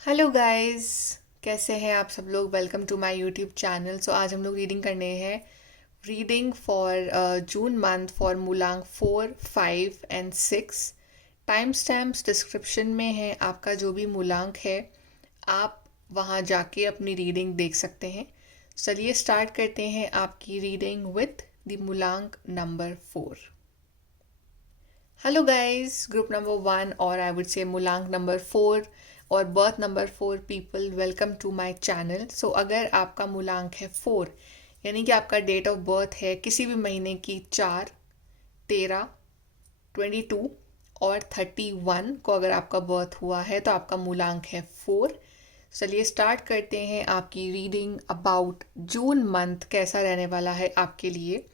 Hello guys. कैसे हैं आप सब लोग। Welcome to my YouTube channel. So आज हम लोग रीडिंग करने हैं। Reading for June month for मूलांक 4, 5 एंड 6। टाइम स्टैम्प्स डिस्क्रिप्शन में है। आपका जो भी मूलांक है आप वहाँ जाके अपनी रीडिंग देख सकते हैं। चलिए स्टार्ट करते हैं आपकी रीडिंग विथ द मूलांक number 4। Hello guys, group number 1 और आई वुड से मूलांक नंबर 4 और birth number 4 people, welcome to my channel. So अगर आपका मूलांक है 4 यानी कि आपका डेट ऑफ बर्थ है किसी भी महीने की 4, 13, 22 और 31 को अगर आपका बर्थ हुआ है तो आपका मूलांक है 4। चलिए स्टार्ट करते हैं आपकी रीडिंग अबाउट जून मंथ कैसा रहने वाला है आपके लिए।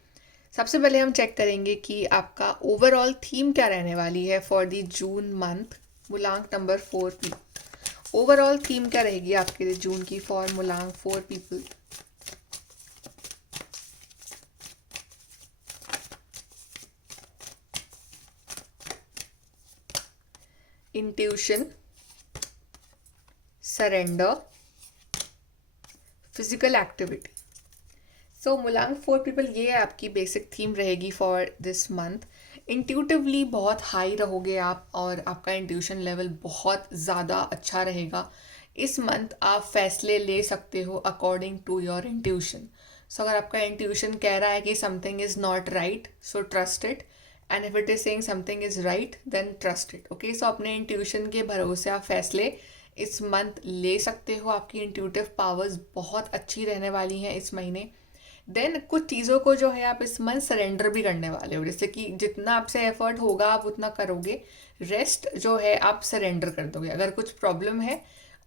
सबसे पहले हम चेक करेंगे कि आपका ओवरऑल थीम क्या रहने वाली है फॉर दी जून मंथ मूलांक नंबर 4 पीपल। ओवरऑल थीम क्या रहेगी आपके लिए जून की फॉर मूलांक 4 people. Intuition, surrender, physical activity. So मूलांक 4 पीपल ये आपकी बेसिक थीम रहेगी फॉर दिस मंथ। इंट्यूटिवली बहुत हाई रहोगे आप और आपका इंट्यूशन लेवल बहुत ज़्यादा अच्छा रहेगा। इस मंथ आप फैसले ले सकते हो according to your intuition. So अगर आपका इंट्यूशन कह रहा है कि something is not right, so trust it. And if it is saying something is right then trust it. Okay, so अपने इंट्यूशन के भरोसे आप फैसले इस मंथ ले सकते हो। आपकी इंट्यूटिव पावर्स बहुत अच्छी रहने वाली हैं इस महीने। देन कुछ चीज़ों को जो है आप इस मंथ सरेंडर भी करने वाले हो, जैसे कि जितना आपसे एफर्ट होगा आप उतना करोगे। रेस्ट जो है आप सरेंडर कर दोगे। अगर कुछ प्रॉब्लम है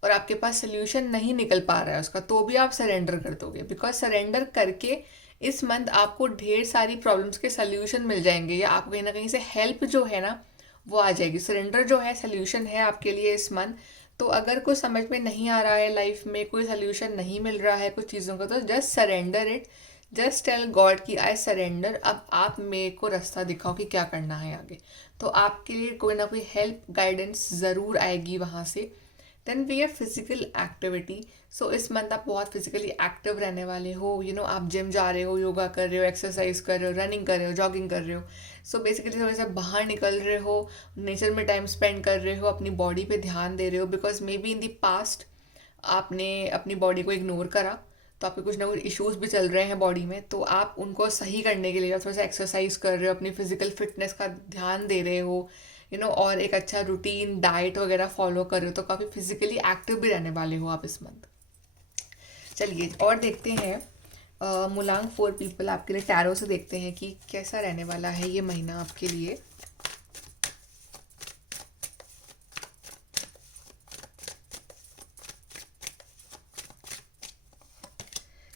और आपके पास सोल्यूशन नहीं निकल पा रहा है उसका, तो भी आप सरेंडर कर दोगे। बिकॉज सरेंडर करके इस मंथ आपको ढेर सारी प्रॉब्लम्स के सोल्यूशन मिल जाएंगे या आपको कहीं ना कहीं से हेल्प जो है ना वो आ जाएगी। सरेंडर जो है सोल्यूशन है आपके लिए इस मंथ। तो अगर कुछ समझ में नहीं आ रहा है, लाइफ में कोई सोल्यूशन नहीं मिल रहा है कुछ चीज़ों का, तो just surrender it. Just tell God कि आई सरेंडर, अब आप मेरे को रास्ता दिखाओ कि क्या करना है आगे। तो आपके लिए कोई ना कोई हेल्प गाइडेंस ज़रूर आएगी वहाँ से। Then we are physical activity. So इस मंथ आप बहुत फिजिकली एक्टिव रहने वाले हो। आप जिम जा रहे हो, योगा कर रहे हो, एक्सरसाइज कर रहे हो, रनिंग कर रहे हो, जॉगिंग कर रहे हो। सो बेसिकली थोड़ा सा बाहर निकल रहे हो, नेचर में टाइम स्पेंड कर रहे हो, अपनी बॉडी पे ध्यान दे रहे हो। Because may be in the past आपने अपनी बॉडी को इग्नोर करा, तो आपके कुछ ना कुछ इश्यूज भी चल रहे हैं बॉडी में। तो आप उनको सही करने के लिए आप थोड़ा सा एक्सरसाइज कर रहे हो, अपनी फिजिकल फिटनेस का ध्यान दे रहे हो। और एक अच्छा रूटीन डाइट वगैरह फॉलो कर रहे हो, तो काफ़ी फिजिकली एक्टिव भी रहने वाले हो आप इस मंथ। चलिए और देखते हैं मूलांक 4 पीपल आपके लिए टैरो से देखते हैं कि कैसा रहने वाला है ये महीना आपके लिए।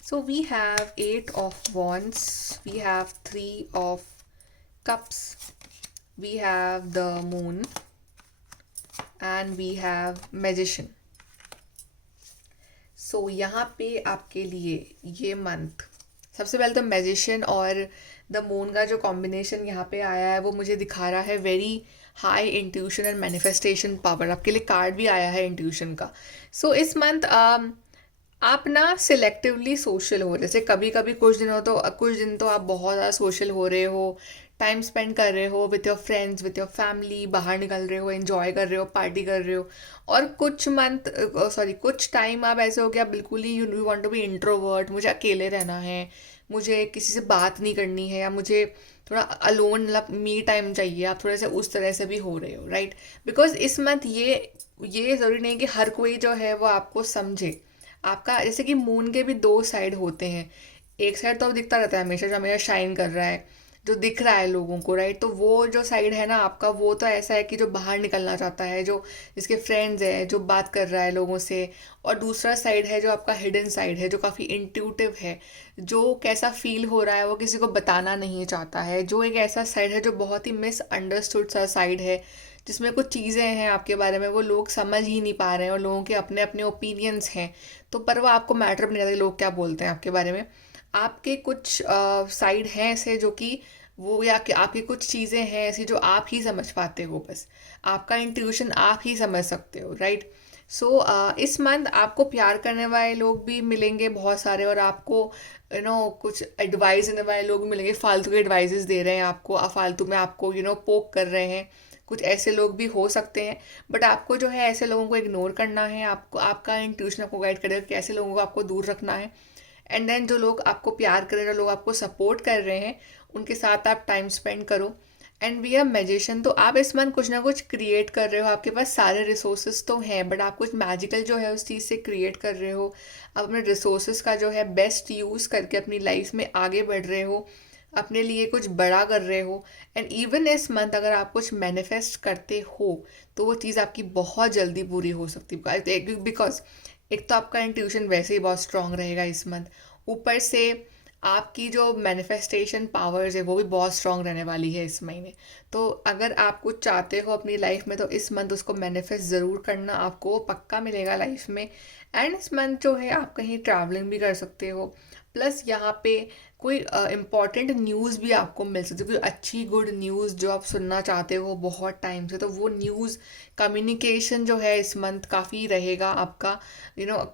So we have 8 of wands, we have 3 of cups, we have the moon and we have magician. So यहाँ पे आपके लिए ये मंथ, सबसे पहले तो मैजिशियन और द मून का जो कॉम्बिनेशन यहाँ पे आया है वो मुझे दिखा रहा है very high intuition and manifestation power. आपके लिए कार्ड भी आया है इंट्यूशन का। सो इस मंथ आप ना सिलेक्टिवली सोशल हो। जैसे कभी कभी कुछ दिन तो आप बहुत ज़्यादा सोशल हो रहे हो, टाइम स्पेंड कर रहे हो with your friends, with your family, बाहर निकल रहे हो, एंजॉय कर रहे हो, पार्टी कर रहे हो। और कुछ टाइम आप ऐसे हो गया बिल्कुल ही you want to be introvert, मुझे अकेले रहना है, मुझे किसी से बात नहीं करनी है, या मुझे थोड़ा अलोन मतलब मी टाइम चाहिए। आप थोड़े से उस तरह से भी हो रहे हो, राइट। बिकॉज इस मंथ ये ज़रूरी नहीं कि हर कोई जो है वो आपको समझे। आपका जैसे कि मून के भी 2 साइड होते हैं। एक साइड तो दिखता रहता है हमेशा, जो हमेशा शाइन कर रहा है, जो दिख रहा है लोगों को, राइट। तो वो जो साइड है ना आपका, वो तो ऐसा है कि जो बाहर निकलना चाहता है, जो जिसके फ्रेंड्स है, जो बात कर रहा है लोगों से। और दूसरा साइड है जो आपका हिडन साइड है, जो काफ़ी इंट्यूटिव है, जो कैसा फील हो रहा है वो किसी को बताना नहीं चाहता है। जो एक ऐसा साइड है जो बहुत ही मिसअंडरस्टूड सा साइड है, जिसमें कुछ चीज़ें हैं आपके बारे में वो लोग समझ ही नहीं पा रहे हैं, और लोगों के अपने अपने ओपिनियंस हैं। तो पर वो आपको मैटर भी नहीं रहता लोग क्या बोलते हैं आपके बारे में। आपके कुछ साइड हैं ऐसे जो कि वो, या कि आपकी कुछ चीज़ें हैं ऐसी जो आप ही समझ पाते हो, बस आपका इंट्यूशन आप ही समझ सकते हो, राइट। सो इस मंथ आपको प्यार करने वाले लोग भी मिलेंगे बहुत सारे, और आपको कुछ एडवाइस देने वाले लोग मिलेंगे, फालतू के एडवाइजेस दे रहे हैं आपको, फालतू में आपको पोक कर रहे हैं। कुछ ऐसे लोग भी हो सकते हैं, बट आपको जो है ऐसे लोगों को इग्नोर करना है। आपको आपका इंट्यूशन आपको गाइड करेगा कि ऐसे लोगों को आपको दूर रखना है। एंड देन जो लोग आपको प्यार कर रहे हैं, जो लोग आपको सपोर्ट कर रहे हैं, उनके साथ आप टाइम स्पेंड करो। एंड वी आर मैजिशियन, तो आप इस मंथ कुछ ना कुछ क्रिएट कर रहे हो। आपके पास सारे रिसोर्सेज तो हैं, बट आप कुछ मैजिकल जो है उस चीज़ से क्रिएट कर रहे हो। आप अपने रिसोर्सेज का जो है बेस्ट यूज़ करके अपनी लाइफ में आगे बढ़ रहे हो, अपने लिए कुछ बड़ा कर रहे हो। एंड इवन इस मंथ अगर आप कुछ मैनिफेस्ट करते हो, तो वो चीज़ आपकी बहुत जल्दी पूरी हो सकती है, बिकॉज एक तो आपका इंट्यूशन वैसे ही बहुत स्ट्रांग रहेगा इस मंथ, ऊपर से आपकी जो मैनिफेस्टेशन पावर्स है वो भी बहुत स्ट्रांग रहने वाली है इस महीने। तो अगर आप कुछ चाहते हो अपनी लाइफ में, तो इस मंथ उसको मैनिफेस्ट ज़रूर करना, आपको वो पक्का मिलेगा लाइफ में। एंड इस मंथ जो है आप कहीं ट्रैवलिंग भी कर सकते हो, प्लस यहाँ पे कोई इम्पॉर्टेंट न्यूज़ भी आपको मिल सकती है, कोई अच्छी गुड न्यूज़ जो आप सुनना चाहते हो बहुत टाइम से, तो वो न्यूज़ कम्युनिकेशन जो है इस मंथ काफ़ी रहेगा आपका,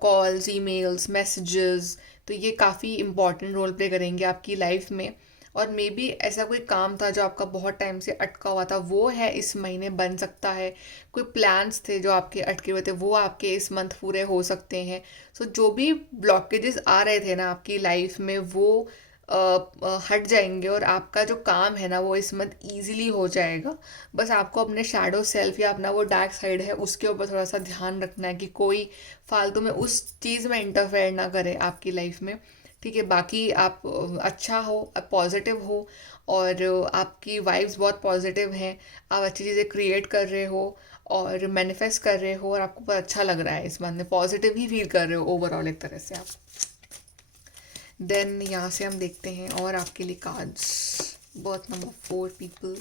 कॉल्स, ईमेल्स, मैसेजेस। तो ये काफ़ी इंपॉर्टेंट रोल प्ले करेंगे आपकी लाइफ में। और मे बी ऐसा कोई काम था जो आपका बहुत टाइम से अटका हुआ था, वो है इस महीने बन सकता है। कोई प्लान्स थे जो आपके अटके हुए थे, वो आपके इस मंथ पूरे हो सकते हैं। सो जो भी ब्लॉकेजेस आ रहे थे ना आपकी लाइफ में, वो हट जाएंगे, और आपका जो काम है ना वो इस मंथ ईजिली हो जाएगा। बस आपको अपने शैडो सेल्फ या अपना वो डार्क साइड है उसके ऊपर थोड़ा सा ध्यान रखना है कि कोई फालतू में उस चीज़ में इंटरफेयर ना करे आपकी लाइफ में। ठीक है, बाकी आप अच्छा हो, पॉजिटिव हो, और आपकी वाइब्स बहुत पॉजिटिव हैं। आप अच्छी चीज़ें क्रिएट कर रहे हो और मैनिफेस्ट कर रहे हो, और आपको बहुत अच्छा लग रहा है इस मंथ में, पॉजिटिव ही फील कर रहे हो ओवरऑल एक तरह से आप। देन यहाँ से हम देखते हैं और आपके लिए cards. Birth number 4 people.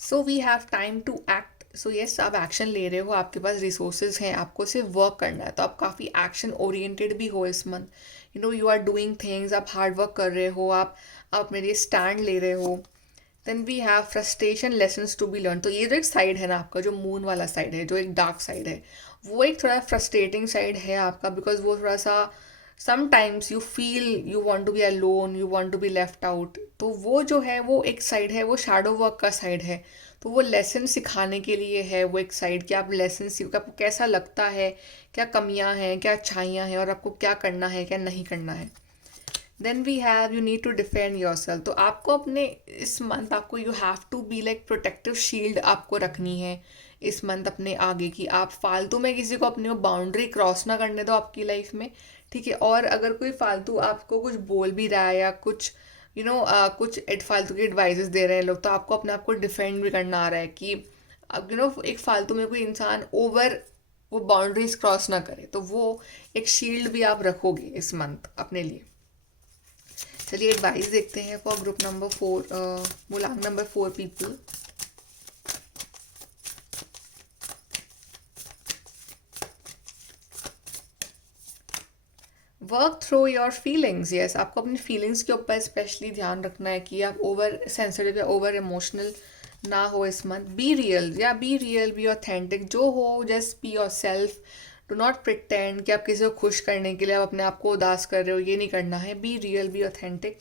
So we have time to act. So yes, आप एक्शन ले रहे हो, आपके पास रिसोर्सेज हैं, आपको सिर्फ वर्क करना है, तो आप काफ़ी एक्शन ओरिएंटेड भी हो इस month. You are doing things, आप हार्ड वर्क कर रहे हो, आप मेरे स्टैंड ले रहे हो। Then we have frustration lessons to be learn. तो ये जो एक साइड है ना आपका, जो मून वाला साइड है, जो एक डार्क साइड है, वो एक थोड़ा फ्रस्ट्रेटिंग साइड है आपका, बिकॉज वो थोड़ा सा sometimes you feel you want to be alone, you want to be left out. तो वो जो है वो एक साइड है, वो शैडो वर्क का साइड है। तो वो लेसन सिखाने के लिए है वो एक साइड, कि आप लेसन सीखो, आपको कैसा लगता है, क्या कमियां हैं, क्या अच्छाइयाँ हैं, और आपको क्या करना है, क्या नहीं करना है। Then we have you need to defend yourself. तो आपको अपने इस मंथ आपको you have to be like protective shield आपको रखनी है इस मंथ अपने आगे की। आप फालतू में किसी को अपनी वो बाउंड्री क्रॉस ना करने दो आपकी लाइफ में। ठीक है, और अगर कोई फालतू आपको कुछ बोल भी रहा है, या कुछ कुछ फालतू की एडवाइजेस दे रहे हैं लोग, तो आपको अपने आप को डिफेंड भी करना आ रहा है कि एक फालतू में कोई इंसान ओवर वो बाउंड्रीज क्रॉस ना करे। तो वो एक शील्ड भी आप रखोगे इस मंथ अपने लिए। चलिए एडवाइस देखते हैं फॉर ग्रुप नंबर 4, मूलांक number 4 people. Work through your feelings. Yes, आपको अपनी फीलिंग्स के ऊपर स्पेशली ध्यान रखना है कि आप ओवर सेंसिटिव या ओवर इमोशनल ना हो इस मंथ। बी रियल, या बी रियल, बी ऑथेंटिक, जो हो just be your self. Do not pretend कि आप किसी को खुश करने के लिए आप अपने आप को उदास कर रहे हो, ये नहीं करना है। Be real, be authentic.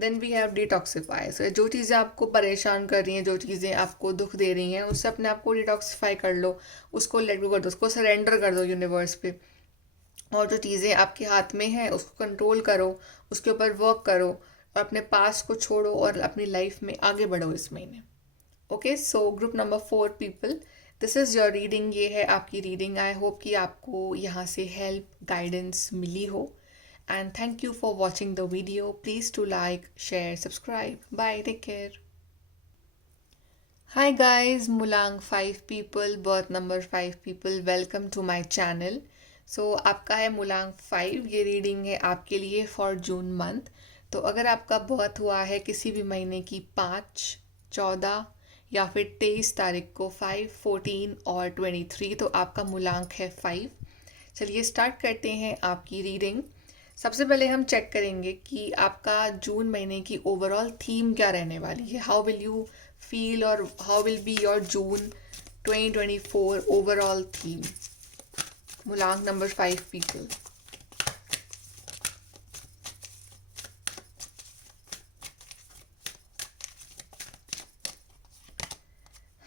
Then we have detoxify. So जो चीज़ें आपको परेशान कर रही हैं, जो चीज़ें आपको दुख दे रही हैं, उससे अपने आप को डिटॉक्सीफाई कर लो, उसको लेट गो कर दो, उसको सरेंडर कर दो यूनिवर्स पे। और जो चीज़ें आपके हाथ में हैं उसको कंट्रोल करो, उसके ऊपर वर्क करो, और अपने पास को छोड़ो और अपनी लाइफ में आगे बढ़ो इस महीने। Okay, so group number 4 people, this is your reading. ये है आपकी रीडिंग। आई होप कि आपको यहाँ से हेल्प, गाइडेंस मिली हो। And thank you for watching the video. Please to like, share, subscribe. Bye. Take care. Hi guys, Mulang 5 people, birth number 5 people. Welcome to my channel. So आपका है मुलांग 5। ये reading है आपके लिए फॉर जून मंथ। तो अगर आपका birth हुआ है किसी भी महीने की 5, 14 या फिर 23 तारीख को, 5, 14 और 23, तो आपका मुलांक है 5। चलिए स्टार्ट करते हैं आपकी रीडिंग। सबसे पहले हम चेक करेंगे कि आपका जून महीने की ओवरऑल थीम क्या रहने वाली है, हाउ विल यू फील और how will be your June 2024 overall theme. मूलांक number 5 people.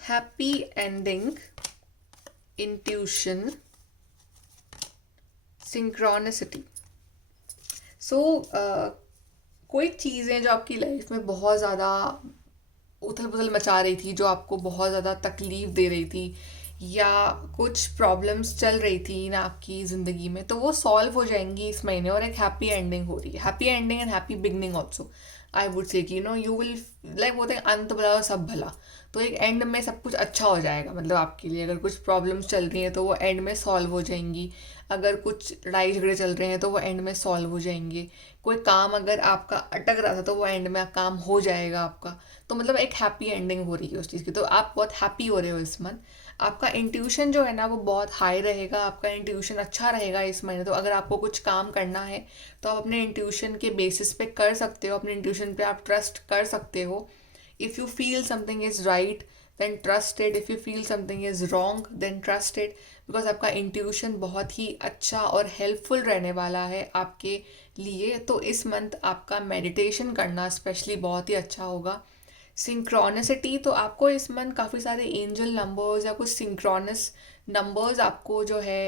Happy ending, intuition, synchronicity. So कोई चीज़ें जो आपकी लाइफ में बहुत ज़्यादा उथल पुथल मचा रही थी, जो आपको बहुत ज़्यादा तकलीफ दे रही थी, या कुछ प्रॉब्लम्स चल रही थी ना आपकी ज़िंदगी में, तो वो सॉल्व हो जाएंगी इस महीने और एक हैप्पी एंडिंग हो रही है. Happy ending and happy beginning also. I would से कि यू विल लाइक बोलते हैं अंत भला और सब भला. तो एक एंड में सब कुछ अच्छा हो जाएगा. मतलब आपके लिए अगर कुछ प्रॉब्लम्स चल रही हैं तो वो एंड में सॉल्व हो जाएंगी. अगर कुछ लड़ाई झगड़े चल रहे हैं तो वो एंड में सॉल्व हो जाएंगे. कोई काम अगर आपका अटक रहा था तो वो एंड में काम हो जाएगा आपका. तो मतलब एक हैप्पी एंडिंग हो रही है उस चीज़ की. तो आप बहुत हैप्पी हो रहे हो इस मंथ. आपका इंट्यूशन जो है ना वो बहुत हाई रहेगा. आपका इंट्यूशन अच्छा रहेगा इस महीने. तो अगर आपको कुछ काम करना है तो आप अपने इंट्यूशन के बेसिस पे कर सकते हो. अपने इंट्यूशन पे आप ट्रस्ट कर सकते हो. If you feel something is right then trust it. If you feel something is wrong then trust it. Because आपका इंट्यूशन बहुत ही अच्छा और हेल्पफुल रहने वाला है आपके लिए. तो इस मंथ आपका मेडिटेशन करना स्पेशली बहुत ही अच्छा होगा. सिंक्रोनिसिटी, तो आपको इस मंथ काफ़ी सारे एंजल नंबर्स या कुछ सिंक्रोनस नंबर्स आपको जो है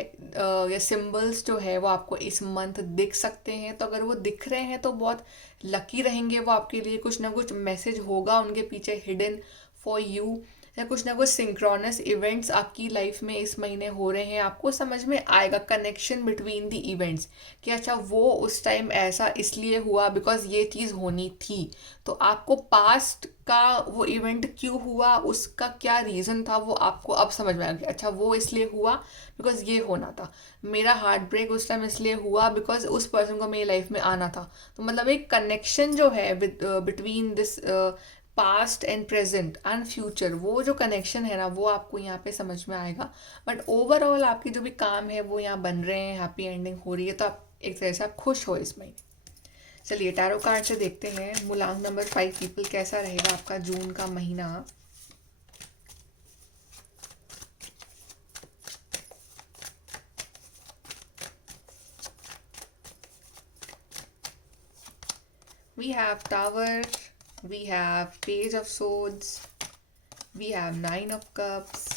या सिंबल्स जो है वो आपको इस मंथ दिख सकते हैं. तो अगर वो दिख रहे हैं तो बहुत लकी रहेंगे वो आपके लिए. कुछ ना कुछ मैसेज होगा उनके पीछे हिडन फॉर यू, या कुछ ना कुछ सिंक्रोनस इवेंट्स आपकी लाइफ में इस महीने हो रहे हैं. आपको समझ में आएगा कनेक्शन बिटवीन द इवेंट्स कि अच्छा वो उस टाइम ऐसा इसलिए हुआ बिकॉज ये चीज़ होनी थी. तो आपको पास्ट का वो इवेंट क्यों हुआ, उसका क्या रीज़न था, वो आपको अब समझ में आया कि अच्छा वो इसलिए हुआ बिकॉज ये होना था. मेरा हार्ट ब्रेक उस टाइम इसलिए हुआ बिकॉज उस पर्सन को मेरी लाइफ में आना था. तो मतलब एक कनेक्शन जो है between this past and present and future, वो जो कनेक्शन है ना वो आपको यहाँ पे समझ में आएगा. बट ओवरऑल आपके जो भी काम है वो यहाँ बन रहे हैं, हैप्पी एंडिंग हो रही है. तो आप एक तरह से आप खुश हो इस महीने. चलिए टैरो कार्ड से देखते हैं मूलांक नंबर 5 पीपल कैसा रहेगा आपका जून का महीना. We have Tower, we have Page of Swords, we have Nine of Cups,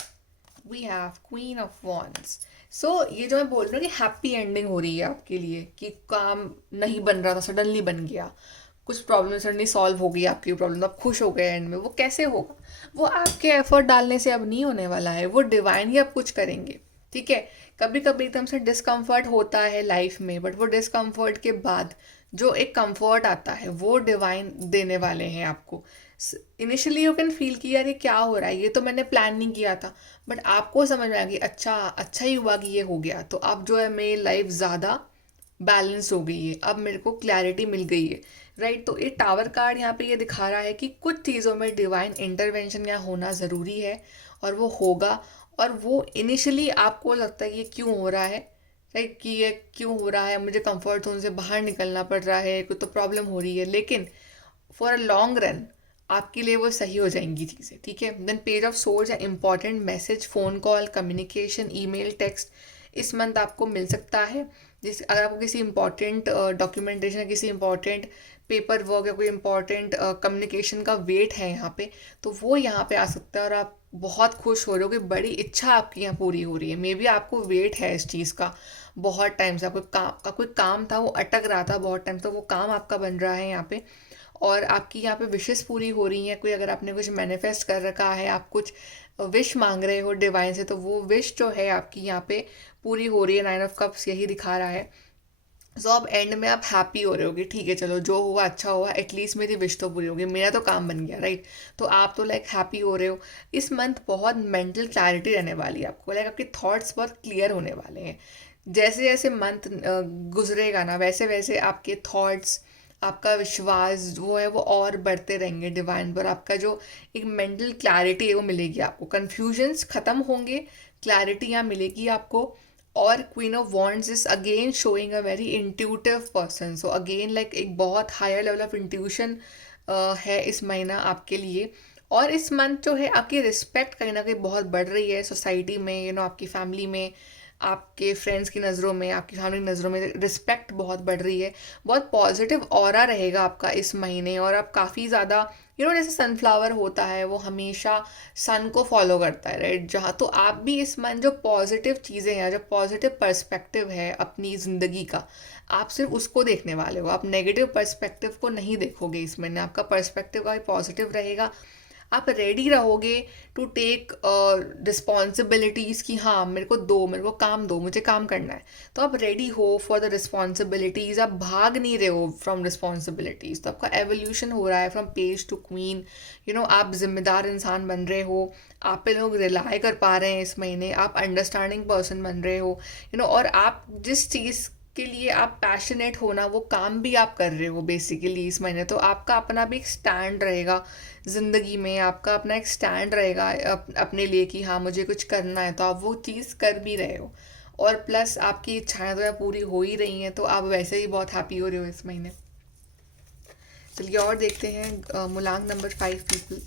we have Queen of Wands. सो ये जो मैं बोल रही हूँ कि हैप्पी एंडिंग हो रही है आपके लिए, कि काम नहीं बन रहा था सडनली बन गया, कुछ प्रॉब्लम सडनली सॉल्व हो गई आपकी प्रॉब्लम, तो आप खुश हो गए एंड में. वो कैसे होगा, वो आपके एफर्ट डालने से अब नहीं होने वाला है, वो डिवाइन ही आप कुछ करेंगे. ठीक है. कभी कभी एकदम से डिस्कम्फर्ट होता है लाइफ में, बट वो डिस्कम्फर्ट के बाद जो एक कंफर्ट आता है वो डिवाइन देने वाले हैं आपको. इनिशियली यू कैन फील कि यार ये क्या हो रहा है, ये तो मैंने प्लान नहीं किया था. बट आपको समझ में आ गई अच्छा अच्छा ही हुआ कि ये हो गया. तो अब जो है मेरी लाइफ ज़्यादा बैलेंस हो गई है, अब मेरे को क्लैरिटी मिल गई है. राइट. तो ये टावर कार्ड यहाँ पे ये दिखा रहा है कि कुछ चीज़ों में डिवाइन इंटरवेंशन यहाँ होना ज़रूरी है और वो होगा. और वो इनिशियली आपको लगता है कि ये क्यों हो रहा है, राइट, कि ये क्यों हो रहा है, मुझे कंफर्ट जोन से बाहर निकलना पड़ रहा है, कोई तो प्रॉब्लम हो रही है. लेकिन फॉर अ लॉन्ग रन आपके लिए वो सही हो जाएंगी चीज़ें. ठीक है. देन पेज ऑफ सोर्स है important message, phone call, communication, email, text इस मंथ आपको मिल सकता है. जिस अगर आपको किसी इंपॉर्टेंट डॉक्यूमेंटेशन या किसी इंपॉर्टेंट पेपर वर्क या कोई इंपॉर्टेंट कम्युनिकेशन का वेट है यहाँ पे, तो वो यहाँ पे आ सकता है. और आप बहुत खुश हो रहे हो कि बड़ी इच्छा आपकी यहाँ पूरी हो रही है. मे बी आपको वेट है इस चीज़ का बहुत टाइम से, आपको कोई काम था वो अटक रहा था बहुत टाइम, तो वो काम आपका बन रहा है यहाँ पे. और आपकी यहाँ पे विशेस पूरी हो रही हैं. कोई अगर आपने कुछ मैनिफेस्ट कर रखा है, आप कुछ विश मांग रहे हो डिवाइन से, तो वो विश जो है आपकी यहाँ पे पूरी हो रही है. 9 ऑफ कप्स यही दिखा रहा है. सो अब एंड में आप हैप्पी हो रहे होगे, ठीक है चलो जो हुआ अच्छा हुआ, एटलीस्ट मेरी विश तो पूरी होगी, मेरा तो काम बन गया. राइट. तो आप तो लाइक हैप्पी हो रहे हो. इस मंथ बहुत मेंटल क्लैरिटी रहने वाली है आपको. लाइक आपके थॉट्स बहुत क्लियर होने वाले हैं. जैसे जैसे मंथ गुजरेगा ना वैसे वैसे आपके थॉट्स, आपका विश्वास जो है वो और बढ़ते रहेंगे डिवाइन पर. आपका जो एक मेंटल क्लैरिटी है वो मिलेगी आपको. कन्फ्यूजन्स ख़त्म होंगे, क्लैरिटी यहाँ मिलेगी आपको. और queen of wands is again showing a very intuitive person, so again like एक बहुत हायर लेवल ऑफ इंट्यूशन है इस महीना आपके लिए। और इस मंथ जो है आपकी रिस्पेक्ट कहीं ना कहीं बहुत बढ़ रही है सोसाइटी में, आपकी फैमिली में, आपके फ्रेंड्स की नज़रों में, आपकी फैमिली की नज़रों में रिस्पेक्ट बहुत बढ़ रही है। बहुत पॉजिटिव ऑरा रहेगा आपका इस महीने, और आप काफ़ी ज़्यादा जैसे सनफ्लावर होता है वो हमेशा सन को फॉलो करता है, राइट? जहाँ तो आप भी इस मन जो पॉजिटिव चीज़ें हैं, जो पॉजिटिव पर्सपेक्टिव है अपनी ज़िंदगी का, आप सिर्फ उसको देखने वाले हो। आप नेगेटिव पर्सपेक्टिव को नहीं देखोगे इस महीने, आपका पर्सपेक्टिव काफ़ी पॉजिटिव रहेगा। आप रेडी रहोगे टू टेक रिस्पॉन्सिबिलिटीज़ की, हाँ मेरे को काम दो, मुझे काम करना है। तो आप रेडी हो फॉर द रिस्पॉन्सिबिलिटीज़, आप भाग नहीं रहे हो फ्रॉम रिस्पॉन्सिबिलिटीज़। तो आपका एवोल्यूशन हो रहा है फ्रॉम पेज टू क्वीन। आप जिम्मेदार इंसान बन रहे हो, आप पे लोग रिलाई कर पा रहे हैं इस महीने, आप अंडरस्टैंडिंग पर्सन बन रहे हो। और आप जिस चीज़ के लिए आप पैशनेट हो ना, वो काम भी आप कर रहे हो बेसिकली इस महीने। तो आपका अपना भी एक स्टैंड रहेगा ज़िंदगी में, आपका अपना एक स्टैंड रहेगा अपने लिए कि हाँ मुझे कुछ करना है, तो आप वो चीज़ कर भी रहे हो। और प्लस आपकी इच्छाएं तो यार पूरी हो ही रही हैं, तो आप वैसे ही बहुत हैप्पी हो रहे हो इस महीने। चलिए और देखते हैं मुलांग number 5 people.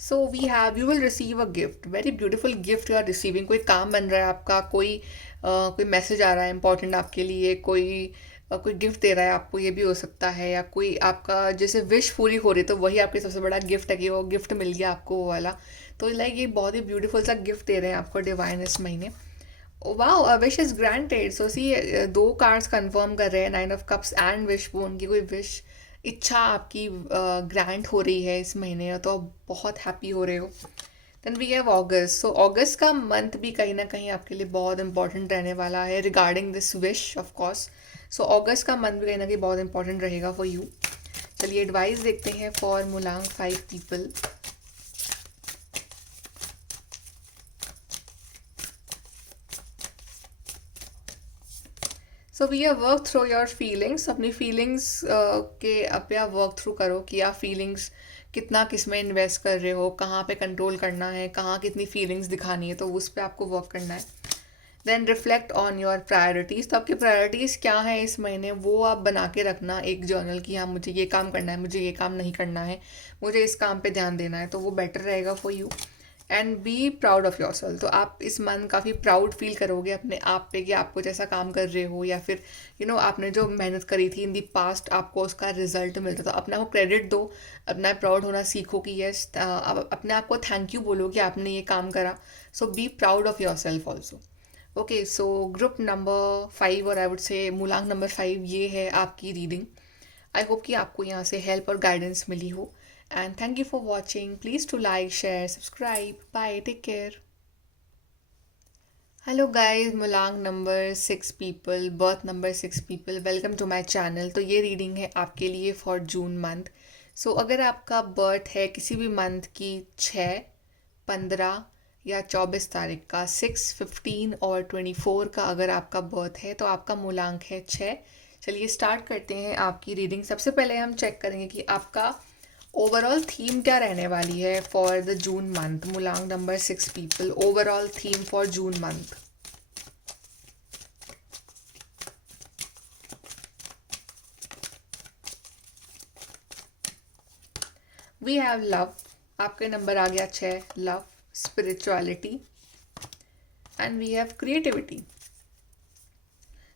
So we have, you will receive a gift, very beautiful gift you are receiving. कोई काम बन रहा है आपका, कोई मैसेज आ रहा है इंपॉर्टेंट आपके लिए, कोई गिफ्ट दे रहा है आपको, ये भी हो सकता है। या कोई आपका जैसे विश पूरी हो रही है, तो वही आपकी सबसे बड़ा गिफ्ट है कि वो गिफ्ट मिल गया आपको वो वाला। तो लाइक ये बहुत ही ब्यूटीफुल सा गिफ्ट दे रहे हैं आपको डिवाइन इस महीने। वाह, विश इज ग्रांटेड। सो सी, दो कार्ड्स कंफर्म कर रहे हैं, 9 of cups and wish bone की कोई विश, इच्छा आपकी ग्रांट हो रही है इस महीने, तो आप बहुत हैप्पी हो रहे हो। देन वी हैव अगस्त। सो अगस्त का मंथ भी कहीं ना कहीं आपके लिए बहुत इंपॉर्टेंट रहने वाला है regarding this wish of course. So अगस्त का मंथ भी कहीं ना कहीं बहुत इंपॉर्टेंट रहेगा फॉर यू। चलिए एडवाइस देखते हैं फॉर मुलांग 5 people. So we are work through your feelings, अपनी फीलिंग्स के पे आप वर्क थ्रू करो कि आप फीलिंग्स कितना किस में इन्वेस्ट कर रहे हो, कहाँ पे कंट्रोल करना है, कहाँ कितनी फीलिंग्स दिखानी है, तो उस पर आपको वर्क करना है। Then reflect on your priorities, तो आपकी प्रायोरिटीज़ क्या है इस महीने, वो आप बना के रखना एक जर्नल की, हाँ मुझे ये काम करना है, मुझे ये काम नहीं करना है, मुझे इस काम पे ध्यान देना है, तो वो बेटर रहेगा for you. And B proud of yourself, तो आप इस मंथ काफ़ी प्राउड फील करोगे अपने आप पे कि आप कुछ ऐसा काम कर रहे हो, या फिर आपने जो मेहनत करी थी इन दी पास्ट आपको उसका रिजल्ट मिलता, तो अपने आप को क्रेडिट दो, अपना प्राउड होना सीखो कि यस, आप अपने आप को थैंक यू बोलो कि आपने ये काम करा। So be proud of yourself also. Okay, so group number 5, और आई वुड से मूलांक नंबर 5, ये है आपकी रीडिंग। आई होप कि आपको यहाँ से हेल्प और गाइडेंस मिली हो। And thank you for watching, please to like share subscribe, bye, take care. Hello guys, मुलांग number 6 people, birth number 6 people, welcome to my channel. तो ये रीडिंग है आपके लिए फॉर जून मंथ। सो अगर आपका बर्थ है किसी भी मंथ की 6, 15 या 24 तारीख का, 6, 15 और 24 का अगर आपका बर्थ है, तो आपका मूलांक है 6। चलिए स्टार्ट करते हैं आपकी रीडिंग। सबसे पहले हम चेक करेंगे कि आपका ओवरऑल थीम क्या रहने वाली है फॉर द जून मंथ। मूलांक number 6 people, overall theme for June month. We have love, आपके नंबर आ गया 6, love, spirituality, and we have creativity.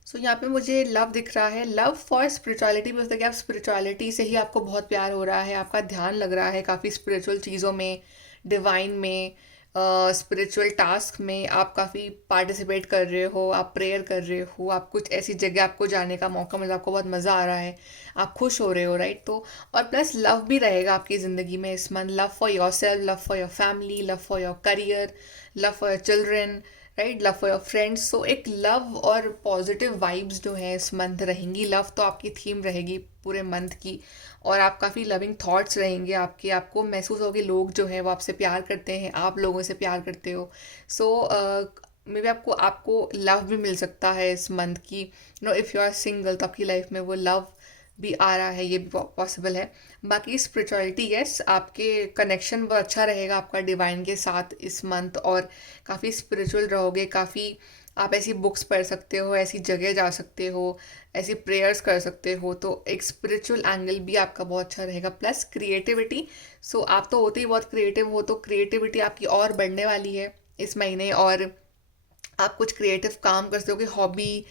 So यहाँ पे मुझे लव दिख रहा है, लव फॉर स्पिरिचुअलिटी भी हो सकता है कि आप स्पिरिचुअलिटी से ही आपको बहुत प्यार हो रहा है, आपका ध्यान लग रहा है काफ़ी स्पिरिचुअल चीज़ों में, डिवाइन में, स्पिरिचुअल टास्क में आप काफ़ी पार्टिसिपेट कर रहे हो, आप प्रेयर कर रहे हो, आप कुछ ऐसी जगह आपको जाने का मौका मिला, आपको बहुत मज़ा आ रहा है, आप खुश हो रहे हो, राइट? तो और प्लस लव भी रहेगा आपकी ज़िंदगी में इस month, love for yourself, love for your family, love for your career, love for your children, right, love for your friends. So एक लव और पॉजिटिव वाइब्स जो हैं इस मंथ रहेंगी। लव तो आपकी थीम रहेगी पूरे मंथ की, और आप काफ़ी लविंग थॉट्स रहेंगे आपके, आपको महसूस होगा कि लोग जो हैं वो आपसे प्यार करते हैं, आप लोगों से प्यार करते हो। सो मे बी आपको आपको लव भी मिल सकता है इस मंथ की। इफ़ यू आर सिंगल तो आपकी लाइफ में वो लव भी आ रहा है, ये भी पॉसिबल है। बाकी स्पिरिचुअलिटी, यस, आपके कनेक्शन बहुत अच्छा रहेगा आपका डिवाइन के साथ इस मंथ, और काफ़ी स्पिरिचुअल रहोगे, काफ़ी आप ऐसी बुक्स पढ़ सकते हो, ऐसी जगह जा सकते हो, ऐसी प्रेयर्स कर सकते हो, तो एक स्पिरिचुअल एंगल भी आपका बहुत अच्छा रहेगा। प्लस क्रिएटिविटी, सो आप तो होते ही बहुत क्रिएटिव हो, तो क्रिएटिविटी आपकी और बढ़ने वाली है इस महीने। और आप कुछ क्रिएटिव काम कर सकते हो कि हॉबी,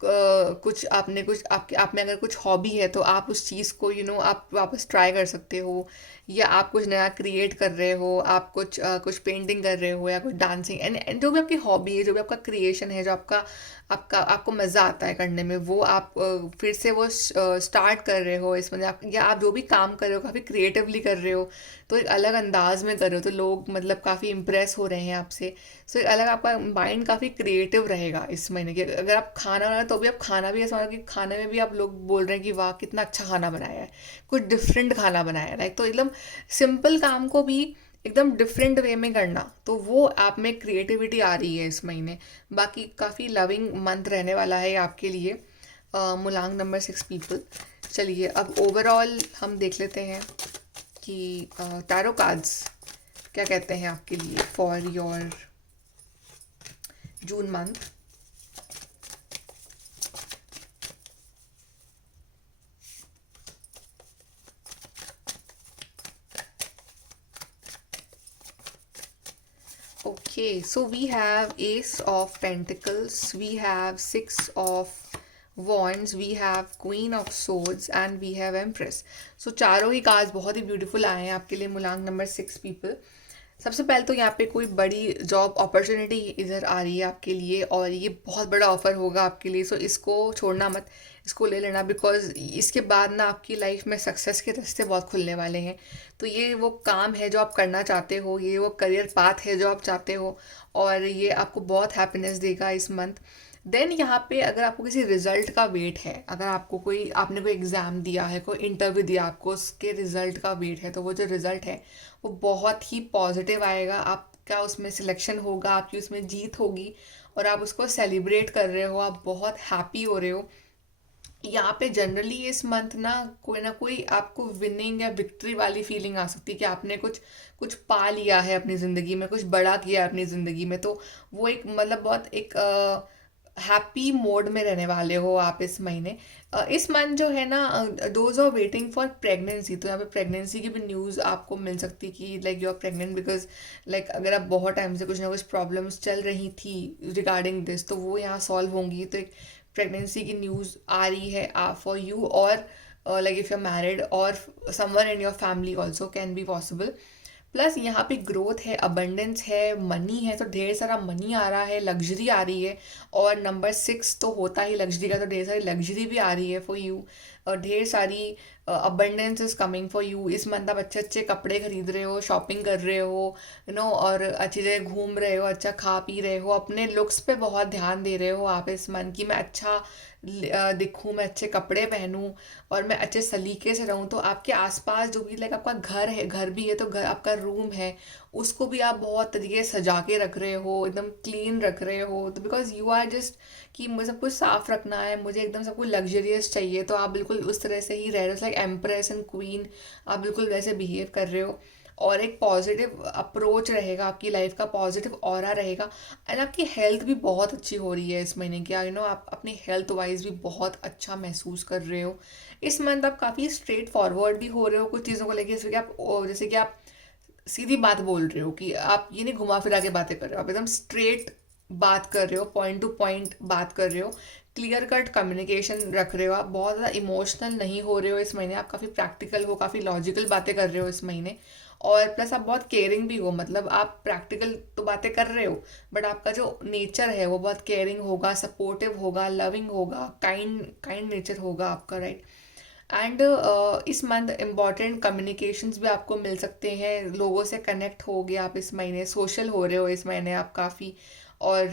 कुछ आपने कुछ आपके आप में अगर कुछ हॉबी है तो आप उस चीज़ को आप वापस ट्राई कर सकते हो, या आप कुछ नया क्रिएट कर रहे हो, आप कुछ पेंटिंग कर रहे हो, या कुछ डांसिंग, एंड जो भी आपकी हॉबी है, जो भी आपका क्रिएशन है, जो आपका आपका आपको मज़ा आता है करने में, वो आप फिर से वो स्टार्ट कर रहे हो इसमें, या आप जो भी काम कर रहे हो काफ़ी क्रिएटिवली कर रहे हो, तो एक अलग अंदाज में कर रहे हो, तो लोग मतलब काफ़ी इम्प्रेस हो रहे हैं आपसे। सो एक अलग आपका माइंड काफ़ी क्रिएटिव रहेगा इस महीने के। अगर आप खाना बना रहे हो तो भी आप खाना भी ऐसा होगा कि खाने में भी आप लोग बोल रहे हैं कि वाह कितना अच्छा खाना बनाया है, कुछ डिफरेंट खाना बनाया है, लाइक, तो एकदम सिंपल काम को भी एकदम डिफरेंट वे में करना, तो वो आप में क्रिएटिविटी आ रही है इस महीने। बाकी काफ़ी लविंग मंथ रहने वाला है आपके लिए, मुलांग नंबर 6 पीपल। चलिए अब ओवरऑल हम देख लेते हैं कि टैरो कार्ड्स क्या कहते हैं आपके लिए for your June month. Okay, so we have Ace of Pentacles, we have Six of Wands, we have Queen of Swords and we have Empress. So चारों ही कार्ड्स बहुत ही ब्यूटीफुल आए हैं आपके लिए मुलांग नंबर 6 पीपल। सबसे पहले तो यहाँ पे कोई बड़ी जॉब अपॉर्चुनिटी इधर आ रही है आपके लिए, और ये बहुत बड़ा ऑफर होगा आपके लिए, सो इसको छोड़ना मत, इसको ले लेना, बिकॉज इसके बाद ना आपकी लाइफ में सक्सेस के रास्ते बहुत खुलने वाले हैं। तो ये वो काम है जो आप करना चाहते हो, ये वो करियर पाथ है जो आप चाहते हो, और ये आपको बहुत हैप्पीनेस देगा इस मंथ। देन यहाँ पे अगर आपको किसी रिजल्ट का वेट है, अगर आपने कोई एग्ज़ाम दिया है, कोई इंटरव्यू दिया, आपको उसके रिजल्ट का वेट है, तो वो जो रिजल्ट है वो बहुत ही पॉजिटिव आएगा, आपका उसमें सिलेक्शन होगा, आपकी उसमें जीत होगी, और आप उसको सेलिब्रेट कर रहे हो, आप बहुत हैप्पी हो रहे हो। यहाँ पे जनरली इस मंथ ना कोई आपको विनिंग या विक्ट्री वाली फीलिंग आ सकती है कि आपने कुछ कुछ पा लिया है अपनी ज़िंदगी में, कुछ बड़ा किया है अपनी ज़िंदगी में, तो वो एक मतलब बहुत एक हैप्पी मोड में रहने वाले हो आप इस महीने। इस मंथ जो है ना, those are waiting for pregnancy, तो यहाँ पे प्रेगनेंसी की भी न्यूज़ आपको मिल सकती कि like you are pregnant, because like अगर आप बहुत टाइम से कुछ ना कुछ प्रॉब्लम्स चल रही थी रिगार्डिंग दिस, तो वो यहाँ सॉल्व होंगी, तो एक प्रेगनेंसी की न्यूज़ आ रही है फॉर यू, और like if you are married और someone in your family also can be possible. Plus यहाँ पे ग्रोथ है, अबंडेंस है, मनी है, तो ढेर सारा मनी आ रहा है, लग्जरी आ रही है, और नंबर 6 तो होता ही लग्जरी का, तो ढेर सारी लग्जरी भी आ रही है फॉर यू, और ढेर सारी abundance is coming for you. इस मंथ आप अच्छे अच्छे कपड़े खरीद रहे हो, शॉपिंग कर रहे हो, और अच्छी जगह घूम रहे हो, अच्छा खा पी रहे हो, अपने लुक्स पे बहुत ध्यान दे रहे हो आप इस मंथ की, मैं अच्छा दिखूँ, मैं अच्छे कपड़े पहनूँ, और मैं अच्छे सलीके से रहूँ। तो आपके आसपास जो भी लाइक आपका घर है, घर भी है, तो घर आपका रूम है, उसको भी आप बहुत तरीके से सजा के रख रहे हो, एकदम क्लीन रख रहे हो, तो बिकॉज यू आर जस्ट कि मुझे सब कुछ साफ रखना है, मुझे एकदम सब कुछ लग्जरियस चाहिए, तो आप बिल्कुल उस तरह से ही रह रहे हो, लाइक एम्प्रेस एंड क्वीन, आप बिल्कुल वैसे बिहेव कर रहे हो, और एक पॉजिटिव अप्रोच रहेगा, आपकी लाइफ का पॉजिटिव ऑरा रहेगा। एंड आपकी हेल्थ भी बहुत अच्छी हो रही है इस महीने की, आप अपनी हेल्थ वाइज भी बहुत अच्छा महसूस कर रहे हो इस मंथ। आप काफ़ी स्ट्रेट फॉरवर्ड भी हो रहे हो कुछ चीज़ों को लेके, जैसे कि आप सीधी बात बोल रहे हो, कि आप ये नहीं घुमा फिरा के बातें कर रहे हो, आप एकदम स्ट्रेट बात कर रहे हो, पॉइंट टू पॉइंट बात कर रहे हो, क्लियर कट कम्युनिकेशन रख रहे हो, आप बहुत ज़्यादा इमोशनल नहीं हो रहे हो इस महीने, आप काफ़ी प्रैक्टिकल हो, काफ़ी लॉजिकल बातें कर रहे हो इस महीने, और प्लस आप बहुत केयरिंग भी हो, मतलब आप प्रैक्टिकल तो बातें कर रहे हो, बट आपका जो नेचर है वो बहुत केयरिंग होगा, सपोर्टिव होगा, लविंग होगा, काइंड काइंड नेचर होगा आपका, राइट। एंड इस मंथ इम्पॉर्टेंट कम्युनिकेशंस भी आपको मिल सकते हैं, लोगों से कनेक्ट हो गए आप इस महीने, सोशल हो रहे हो इस महीने आप काफ़ी, और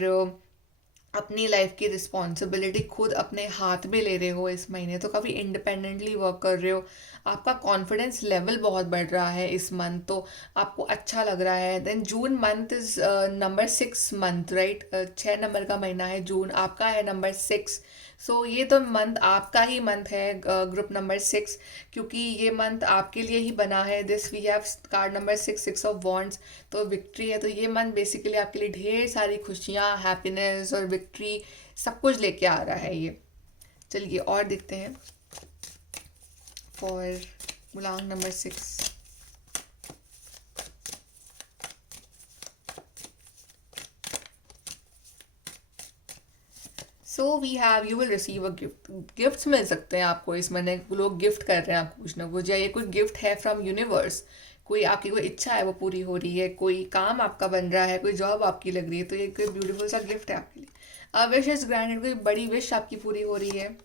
अपनी लाइफ की रिस्पॉन्सिबिलिटी खुद अपने हाथ में ले रहे हो इस महीने, तो काफ़ी इंडिपेंडेंटली वर्क कर रहे हो। आपका कॉन्फिडेंस लेवल बहुत बढ़ रहा है इस मंथ, तो आपको अच्छा लग रहा है। Then June month is number 6 month, right? 6 number का महीना है जून, आपका है नंबर 6। सो ये तो मंथ आपका ही मंथ है, ग्रुप नंबर 6, क्योंकि ये मंथ आपके लिए ही बना है। This we have card number 6, 6 of wands, तो विक्ट्री है। तो ये मंथ बेसिकली आपके लिए ढेर सारी खुशियाँ, हैप्पीनेस और विक्ट्री सब कुछ लेके आ रहा है ये। चलिए और देखते हैं फॉर मुलांग number 6। So we have, you will receive a gift. Gifts मिल सकते हैं आपको इस महीने, लोग गिफ्ट कर रहे हैं आपको कुछ ना कुछ, या ये कोई गिफ्ट है फ्रॉम यूनिवर्स। कोई आपकी कोई इच्छा है वो पूरी हो रही है, कोई काम आपका बन रहा है, कोई जॉब आपकी लग रही है, तो ये कोई ब्यूटीफुल सा गिफ्ट है आपके लिए। विश इज ग्रांटेड, कोई बड़ी विश आपकी पूरी हो रही है।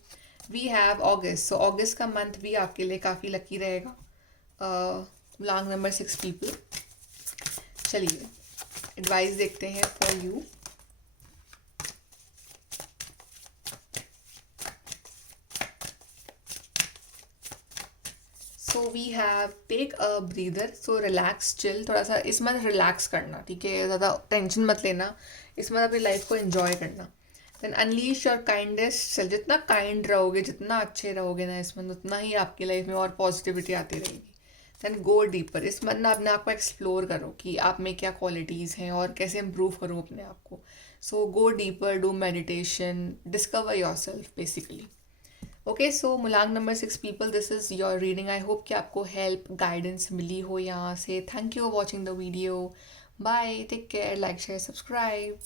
We have August, so August का मंथ भी आपके लिए काफ़ी लकी रहेगा, लॉन्ग नंबर 6 पीपल। चलिए एडवाइस देखते हैं for you. So we have take a breather, so relax chill, थोड़ा सा इस मंथ रिलैक्स करना, ठीक है? ज़्यादा टेंशन मत लेना इस मंथ, अपनी लाइफ को एंजॉय करना। Then unleash your kindest self, जितना काइंड रहोगे, जितना अच्छे रहोगे ना इस मंथ, उतना ही आपकी लाइफ में और पॉजिटिविटी आती रहेगी। देन गो डीपर, इस मंथ ना अपने आप को एक्सप्लोर करो कि आप में क्या क्वालिटीज़ हैं और कैसे इम्प्रूव करो अपने आप को। So go deeper, do meditation, discover yourself basically. Okay, so मुलांग number 6 people, this is your reading. I hope कि आपको हेल्प गाइडेंस मिली हो यहाँ से। Thank you for watching the video. Bye, take care, like share subscribe.